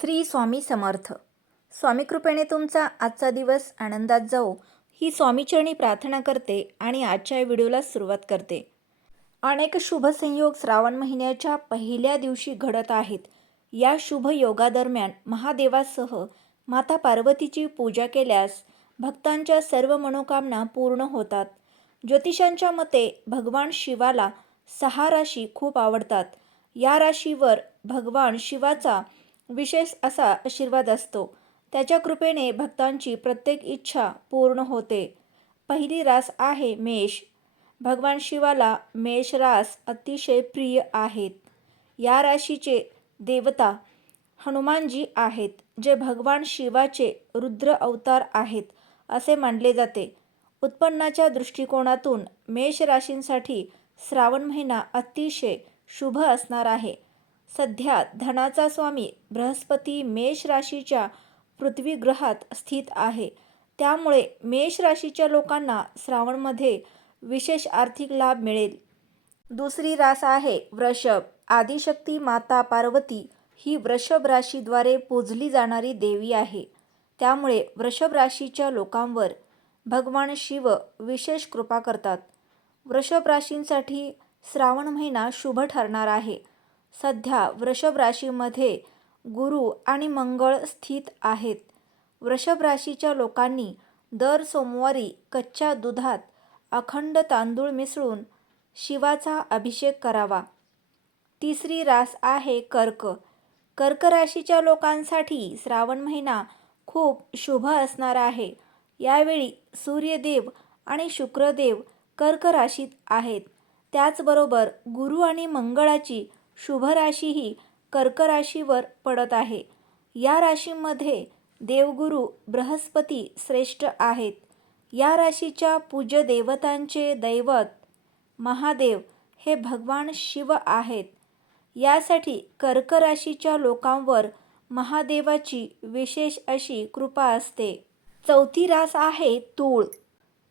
श्री स्वामी समर्थ. स्वामी कृपेने तुमचा आजचा दिवस आनंदात जाऊ ही स्वामीचरणी प्रार्थना करते आणि आजच्या व्हिडिओला सुरुवात करते. अनेक शुभ संयोग श्रावण महिन्याच्या पहिल्या दिवशी घडत आहेत. या शुभ योगादरम्यान महादेवासह माता पार्वतीची पूजा केल्यास भक्तांच्या सर्व मनोकामना पूर्ण होतात. ज्योतिषांच्या मते भगवान शिवाला सहा राशी खूप आवडतात. या राशीवर भगवान शिवाचा विशेष असा आशीर्वाद असतो. त्याच्या कृपेने भक्तांची प्रत्येक इच्छा पूर्ण होते. पहिली रास आहे मेष. भगवान शिवाला मेष रास अतिशय प्रिय आहेत. या राशीचे देवता हनुमानजी आहेत जे भगवान शिवाचे रुद्र अवतार आहेत असे मानले जाते. उत्पन्नाच्या दृष्टिकोनातून मेष राशींसाठी श्रावण महिना अतिशय शुभ असणार आहे. सध्या धनाचा स्वामी बृहस्पती मेष राशीच्या पृथ्वी ग्रहात स्थित आहे. त्यामुळे मेष राशीच्या लोकांना श्रावणमध्ये विशेष आर्थिक लाभ मिळेल. दुसरी रास आहे वृषभ. आदिशक्ती माता पार्वती ही वृषभ राशीद्वारे पूजली जाणारी देवी आहे. त्यामुळे वृषभ राशीच्या लोकांवर भगवान शिव विशेष कृपा करतात. वृषभ राशींसाठी श्रावण महिना शुभ ठरणार आहे. सध्या वृषभ राशीमध्ये गुरु आणि मंगळ स्थित आहेत. वृषभ राशीच्या लोकांनी दर सोमवारी कच्च्या दुधात अखंड तांदूळ मिसळून शिवाचा अभिषेक करावा. तिसरी रास आहे कर्क. कर्क राशीच्या लोकांसाठी श्रावण महिना खूप शुभ असणार आहे. यावेळी सूर्यदेव आणि शुक्रदेव कर्क राशीत आहेत. त्याचबरोबर गुरु आणि मंगळाची शुभ राशीही कर्क राशीवर पडत आहे. या राशीमध्ये देवगुरु बृहस्पती श्रेष्ठ आहेत. या राशीच्या पूज्य देवतांचे दैवत महादेव हे भगवान शिव आहेत. यासाठी कर्क राशीच्या लोकांवर महादेवाची विशेष अशी कृपा असते. चौथी रास आहे तूळ.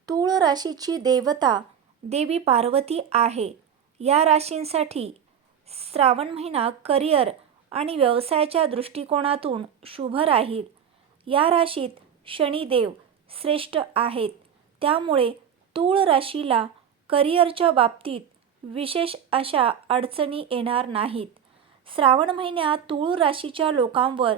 तूळ राशीची देवता देवी पार्वती आहे. या राशींसाठी श्रावण महिना करिअर आणि व्यवसायाच्या दृष्टिकोनातून शुभ राहील. या राशीत शनिदेव श्रेष्ठ आहेत. त्यामुळे तूळ राशीला करिअरच्या बाबतीत विशेष अशा अडचणी येणार नाहीत. श्रावण महिन्यात तूळ राशीच्या लोकांवर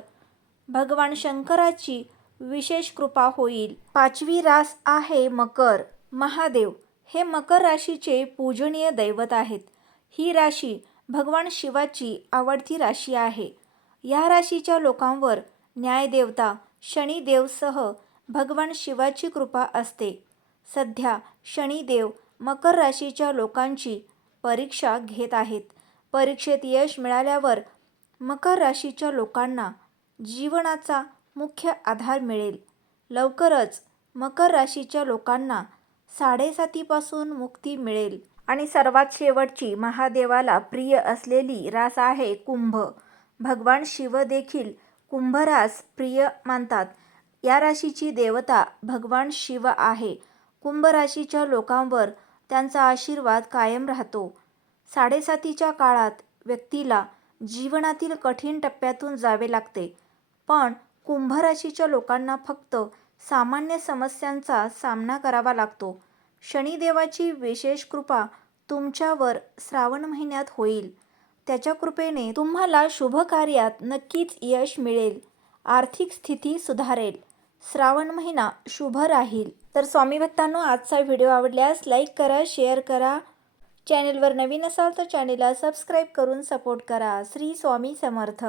भगवान शंकराची विशेष कृपा होईल. पाचवी रास आहे मकर. महादेव हे मकर राशीचे पूजनीय दैवत आहेत. ही राशी भगवान शिवाची आवडती राशी आहे. या राशीच्या लोकांवर न्यायदेवता शनिदेवसह भगवान शिवाची कृपा असते. सध्या शनिदेव मकर राशीच्या लोकांची परीक्षा घेत आहेत. परीक्षेत यश मिळाल्यावर मकर राशीच्या लोकांना जीवनाचा मुख्य आधार मिळेल. लवकरच मकर राशीच्या लोकांना साडेसातीपासून मुक्ती मिळेल. आणि सर्वात शेवटची महादेवाला प्रिय असलेली रास आहे कुंभ. भगवान शिव देखील कुंभरास प्रिय मानतात. या राशीची देवता भगवान शिव आहे. कुंभ राशीच्या लोकांवर त्यांचा आशीर्वाद कायम राहतो. साडेसातीच्या काळात व्यक्तीला जीवनातील कठीण टप्प्यातून जावे लागते. पण कुंभ राशीच्या लोकांना फक्त सामान्य समस्यांचा सामना करावा लागतो. शनिदेवाची विशेष कृपा तुमच्यावर श्रावण महिन्यात होईल. त्याच्या कृपेने तुम्हाला शुभ कार्यात नक्कीच यश मिळेल. आर्थिक स्थिती सुधारेल. श्रावण महिना शुभ राहील. तर स्वामी भक्तांनो आजचा व्हिडिओ आवडल्यास लाईक करा शेअर करा. चॅनेलवर नवीन असाल तर चॅनेलला सबस्क्राईब करून सपोर्ट करा. श्री स्वामी समर्थ.